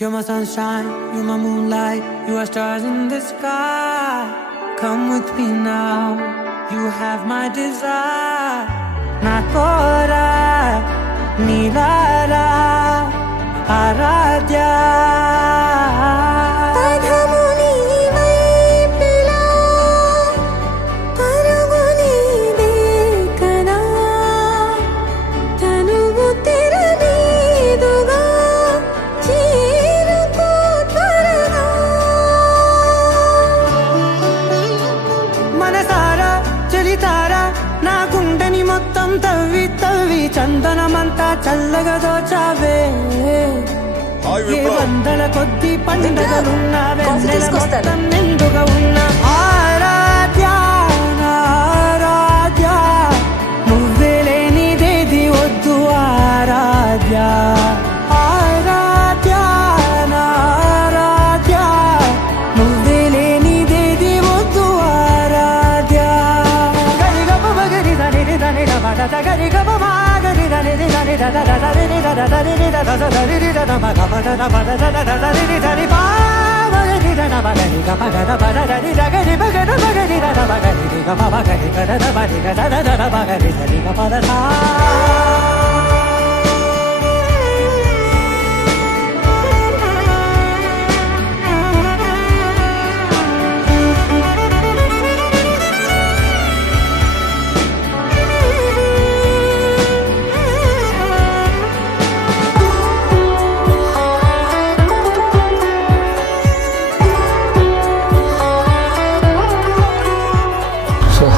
You're my sunshine, you're my moonlight, you are stars in the sky. Come with me now, you have my desire. Na kora, nilara, aradhya. తవ్వి తవ్వి చందనమంతా చల్లగా దోచావే ఏ వందల కొద్ది పండుగలున్న వెన్నెల మొత్తం నిండుగా ఉన్న ఆరాధ్య ఆరాధ్య నువ్వే లేనిదేది వద్దు ఆరాధ్య ఆరాధ్య ఆరాధ్య నువ్వే లేనిదేది వద్దు ఆరాధ్య గరిగప బగరి దని దని గరి గమ గరి దని దని దని దని దని దని దని పా గరి దని బగరి గమ గద బగరి గరి బగర బగరి ద బగరి గమ బగరి గద బగరి గద ద బగరి దని గమ the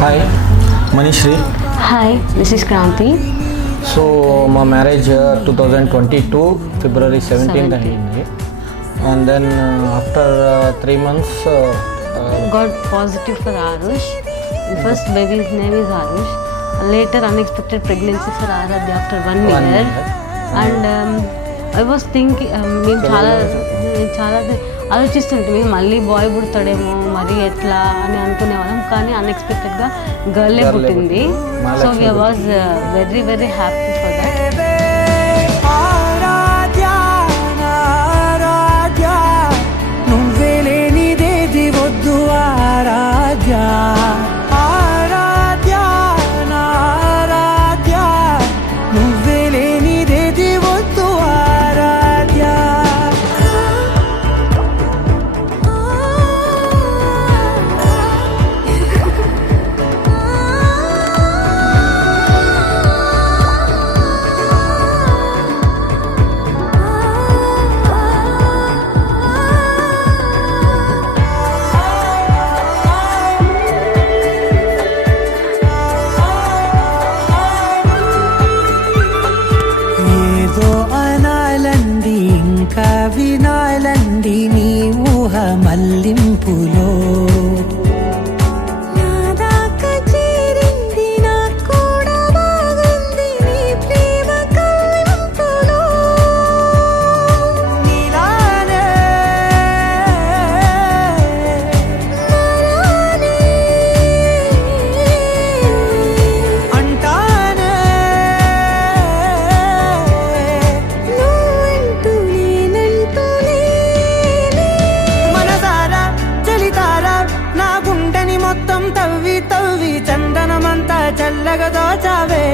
Hi, Manishri. Hi, this is Kranti. So, my marriage 2022 February 17th అయింది. And then after 3 months got positive for Arush. The first baby's name is Arush. Later unexpected pregnancy for Aradhya after 1 year. And I was thinking మేము చాలా ఆలోచిస్తుంటే మళ్ళీ bye పుడతాడేమో మరి ఎట్లా అని అనుకునేవాళ్ళం, కానీ అన్ఎక్స్పెక్టెడ్గా గర్లే పుట్టింది. So we was very very happy for that. నువ్వే లేనిదేది వద్దు ఆరాధ్య ఆరాధ్య ఆరాధ్య నువ్వే లేనిదేది వద్దు ఆరాధ్య. వినాలండి నీ ఊహ మల్లింపులో తవ్వి తవ్వి చందనమంతా చల్లగా దోచావే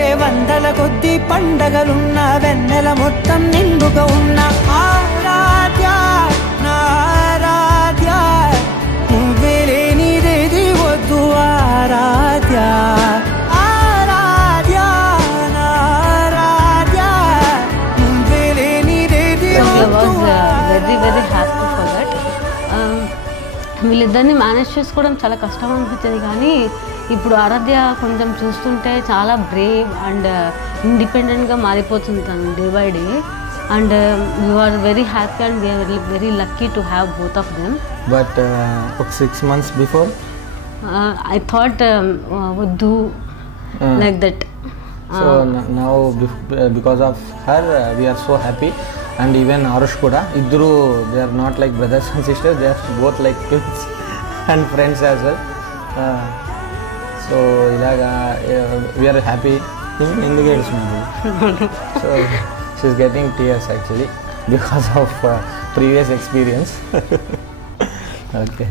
ఏ వందల కొద్ది పండగలున్న వెన్నెల మొత్తం నిండుగా ఉన్న ఆరాధ్య ఆరాధ్య నువ్వే లేనిదేది వద్దు ఆరాధ్య ఆరాధ్య ఆరాధ్య నువ్వే లేనిదేది వద్దు. Very very happy for that. వీళ్ళిద్దరిని మేనేజ్ చేసుకోవడం చాలా కష్టం అనిపించేది, కానీ ఇప్పుడు ఆరాధ్య కొంచెం చూస్తుంటే చాలా బ్రేవ్ అండ్ ఇండిపెండెంట్గా మారిపోతుంది తను day by day. And you are very happy and we're very lucky to have both of them. But ఒక 6 months before I thought would do like that. So now because of her we are so happy. And even Arush kuda idru, they are not like brothers and sisters, they are both like twins and friends as well. So ilaga we are happy in the games. So she's getting tears actually because of previous experience. Okay.